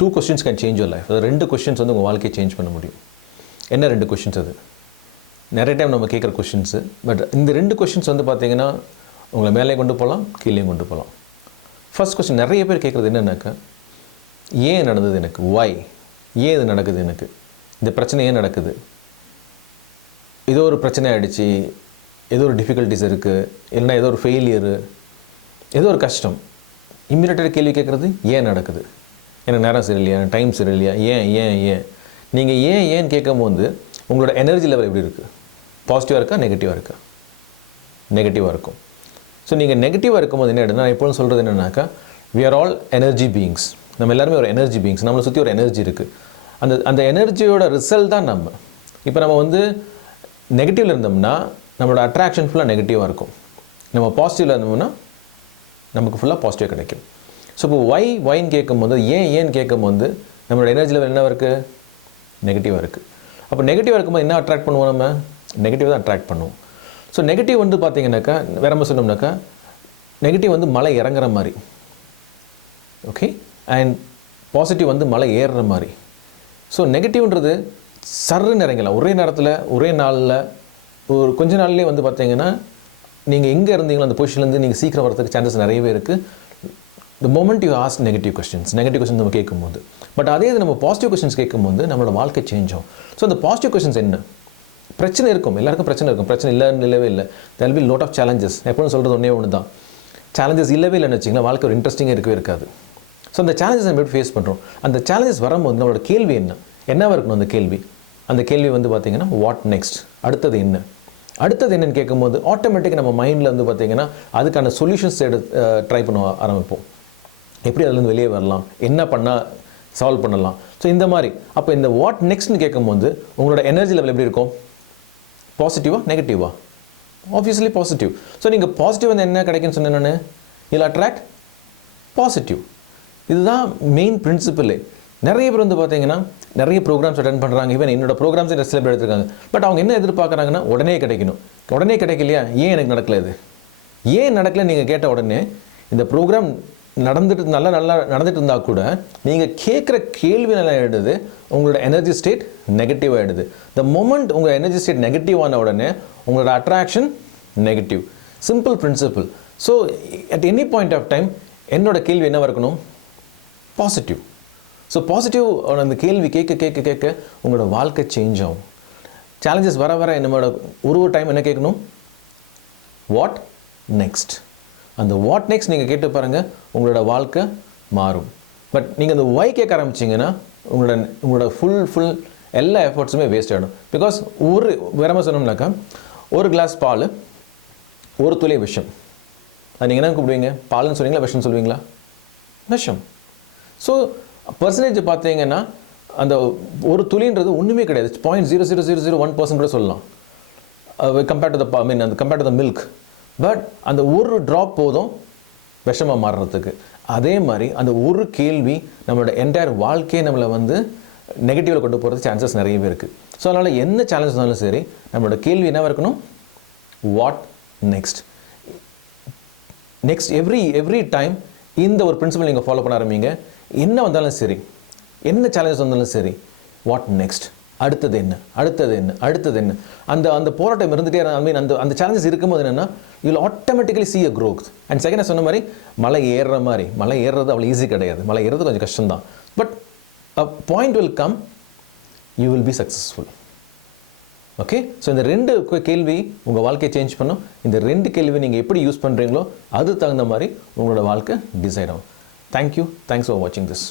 2 questions can change your life. அது 2 questions வந்து உங்கள் வாழ்க்கையை சேஞ்ச் பண்ண முடியும். என்ன 2 questions அது? நிறைய டைம் நம்ம கேட்குற கொஷின்ஸு. பட் இந்த 2 கொஷின்ஸ் வந்து பார்த்தீங்கன்னா உங்களை மேலே கொண்டு போகலாம், கீழேயும் கொண்டு போகலாம். ஃபர்ஸ்ட் கொஸ்டின் நிறைய பேர் கேட்குறது என்னன்னாக்கா, ஏன் நடந்தது எனக்கு? ஒய்? ஏன் இது நடக்குது எனக்கு? இந்த பிரச்சனை ஏன் நடக்குது? ஏதோ ஒரு பிரச்சனை ஆகிடுச்சு, ஏதோ ஒரு டிஃபிகல்ட்டிஸ் இருக்குது, இல்லைனா ஏதோ ஒரு ஃபெயிலியரு, ஏதோ ஒரு கஷ்டம். இம்மிடியேட்டாக கேள்வி கேட்குறது ஏன் நடக்குது? எனக்கு நேரம் சரியில்லையா, எனக்கு டைம் சரியில்லையா, ஏன் ஏன் ஏன்? நீங்கள் ஏன் கேட்கும்போது உங்களோட எனர்ஜி லெவல் எப்படி இருக்குது? பாசிட்டிவாக இருக்கா, நெகட்டிவாக இருக்கா? நெகட்டிவாக இருக்கும். ஸோ நீங்கள் நெகட்டிவாக இருக்கும்போது என்ன ஆகிடுது, நான் எப்போதும் சொல்கிறது என்னென்னாக்கா, we are all energy beings. நம்ம எல்லாருமே ஒரு எனர்ஜி பீயிங்ஸ். நம்மளை சுற்றி ஒரு எனர்ஜி இருக்குது. அந்த எனர்ஜியோட ரிசல்ட் தான் நம்ம. இப்போ நம்ம வந்து நெகட்டிவில் இருந்தோம்னா நம்மளோட அட்ராக்ஷன் ஃபுல்லாக நெகட்டிவாக இருக்கும். நம்ம பாசிட்டிவில் இருந்தோம்னா நமக்கு ஃபுல்லாக பாசிட்டிவாக கிடைக்கும். ஸோ இப்போ ஒய்ன்னு கேட்கும்போது, ஏன் கேட்கும்போது நம்மளோட எனர்ஜி லெவல் என்னவாக இருக்குது? நெகட்டிவாக இருக்குது. அப்போ நெகட்டிவாக இருக்கும்போது என்ன அட்ராக்ட் பண்ணுவோம்? நம்ம நெகட்டிவ் தான் அட்ராக்ட் பண்ணுவோம். ஸோ நெகட்டிவ் வந்து பார்த்தீங்கன்னாக்கா, வேற என்ன சொன்னோம்னாக்கா, நெகட்டிவ் வந்து மலை இறங்குற மாதிரி, ஓகே, அண்ட் பாசிட்டிவ் வந்து மலை ஏறுற மாதிரி. ஸோ நெகட்டிவ்ன்றது சர்ன்னு இறங்கலாம் ஒரே நேரத்தில், ஒரே நாளில், ஒரு கொஞ்ச நாள்லேயே வந்து பார்த்தீங்கன்னா நீங்கள் எங்கே இருந்தீங்களோ அந்த பொசிஷன்லேருந்து நீங்கள் சீக்கிரம் வரதுக்கு சான்சஸ் நிறையவே இருக்குது. The moment you ask negative questions நம்ம கேட்கும்போது. பட் அதே இது நம்ம பாசிட்டிவ் கொஸ்டின்ஸ் கேட்கும்போது நம்மளோட வாழ்க்கை சேஞ்ச் ஆகும். ஸோ அந்த பாசிட்டிவ் கொஸ்டின்ஸ் என்ன? பிரச்சனை இருக்கும், எல்லாருக்கும் பிரச்சனை இருக்கும். பிரச்சனை இல்லவே இல்லை. There will be lot of challenges. எப்போதும் சொல்கிறது ஒன்றே ஒன்று தான், சேலஞ்சஸ் இல்லவே இல்லைன்னு வச்சிங்கன்னா வாழ்க்கை ஒரு இன்ட்ரெஸ்டிங்காக இருக்கவே இருக்காது. ஸோ அந்த சேலஞ்சஸ் நம்ம எப்படி ஃபேஸ் பண்ணுறோம்? அந்த சேலஞ்சஸ் வரும்போது நம்மளோட கேள்வி என்னவாக இருக்கணும்? அந்த கேள்வி வந்து பார்த்திங்கன்னா வாட் நெக்ஸ்ட்? அடுத்தது என்னன்னு கேட்கும்போது ஆட்டோமேட்டிக்காக நம்ம மைண்டில் வந்து பார்த்திங்கன்னா அதுக்கான சொல்யூஷன்ஸ் ட்ரை பண்ண ஆரம்பிப்போம். எப்படி அதுலேருந்து வெளியே வரலாம், என்ன பண்ணால் சால்வ் பண்ணலாம். ஸோ இந்த மாதிரி அப்போ இந்த வாட் நெக்ஸ்ட்னு கேட்கும்போது உங்களோட எனர்ஜி லெவல் எப்படி இருக்கும்? பாசிட்டிவா, நெகட்டிவா? Obviously positive. ஸோ நீங்கள் பாசிட்டிவ் வந்து என்ன கிடைக்குன்னு சொன்னேன் நான், இல் அட்ராக்ட் பாசிட்டிவ். இதுதான் மெயின் பிரின்சிபலே. நிறைய பேர் வந்து பார்த்தீங்கன்னா நிறைய ப்ரோக்ராம்ஸ் அட்டென்ட் பண்ணுறாங்க. ஈவன் என்னோட ப்ரோக்ராம்ஸ் சில பேர் எடுத்துருக்காங்க. பட் அவங்க என்ன எதிர்பார்க்குறாங்கன்னா, உடனே கிடைக்கணும். உடனே கிடைக்கலையா? ஏன் எனக்கு நடக்கல? இது ஏன் நடக்கல நீங்கள் கேட்ட உடனே இந்த ப்ரோக்ராம் நல்லா நடந்துட்டு இருந்தால் கூட நீங்கள் கேட்குற கேள்வி நல்லா ஆகிடுது, உங்களோட எனர்ஜி ஸ்டேட் நெகட்டிவ் ஆகிடுது. த மொமெண்ட் உங்கள் எனர்ஜி ஸ்டேட் நெகட்டிவ் ஆன உடனே உங்களோட attraction negative. Simple principle. So at any point of time என்னோட கேள்வி என்னவாக இருக்கணும்? பாசிட்டிவ். ஸோ பாசிட்டிவ் அந்த கேள்வி கேட்க உங்களோட வாழ்க்கை சேஞ்ச் ஆகும். சேலஞ்சஸ் வர என்னோட ஒரு டைம் என்ன கேட்கணும்? What next? அந்த வாட் நெக்ஸ்ட் நீங்கள் கேட்டு பாருங்கள், உங்களோட வாழ்க்கை மாறும். பட் நீங்கள் அந்த ஒய் கேட்க ஆரம்பிச்சிங்கன்னா உங்களோட ஃபுல் எல்லா எஃபர்ட்ஸுமே வேஸ்ட் ஆகிடும். பிகாஸ் வேற மாதிரி சொன்னோம்னாக்கா, ஒரு கிளாஸ் பால், ஒரு துளி விஷம். அது நீங்கள் என்ன கூப்பிடுவீங்க? பால்னு சொல்லுவீங்களா, விஷம் சொல்லுவீங்களா? விஷம். ஸோ பர்சன்டேஜ் பார்த்தீங்கன்னா அந்த ஒரு துளின்றது ஒன்றுமே கிடையாது. 0.00001% கூட சொல்லலாம் compared to the milk. But அந்த ஒரு ட்ராப் போதும் விஷமாக மாறுறதுக்கு. அதே மாதிரி அந்த ஒரு கேள்வி நம்மளோட என்டையர் வாழ்க்கையை நம்மளை வந்து நெகட்டிவில் கொண்டு போகிறது சான்சஸ் நிறையவே இருக்குது. ஸோ அதனால் என்ன சேலஞ்ச் இருந்தாலும் சரி, நம்மளோட கேள்வி என்னவாக இருக்கணும்? What next? எவ்ரி டைம் இந்த ஒரு பிரின்சிபல் நீங்கள் ஃபாலோ பண்ண ஆரம்பிங்க. என்ன வந்தாலும் சரி, என்ன சேலஞ்ச் வந்தாலும் சரி, வாட் நெக்ஸ்ட்? அடுத்தது என்ன? அந்த போராட்டம் இருந்துகிட்டே அந்த சேலஞ்சஸ் இருக்கும்போது என்னென்னா, you will automatically see a growth. And second நான் சொன்ன மாதிரி மலை ஏறுறது அவ்வளோ ஈஸி கிடையாது. மலை ஏறுறது கொஞ்சம் கஷ்டம்தான். But a point will come, you will be successful. Okay. So இந்த 2 கேள்வி உங்கள் வாழ்க்கையை சேஞ்ச் பண்ணும். இந்த 2 கேள்வி நீங்கள் எப்படி யூஸ் பண்ணுறீங்களோ அது தகுந்த மாதிரி உங்களோட வாழ்க்கை டிசைட் ஆகும். தேங்க்யூ. தேங்க்ஸ் ஃபார் வாட்சிங் திஸ்.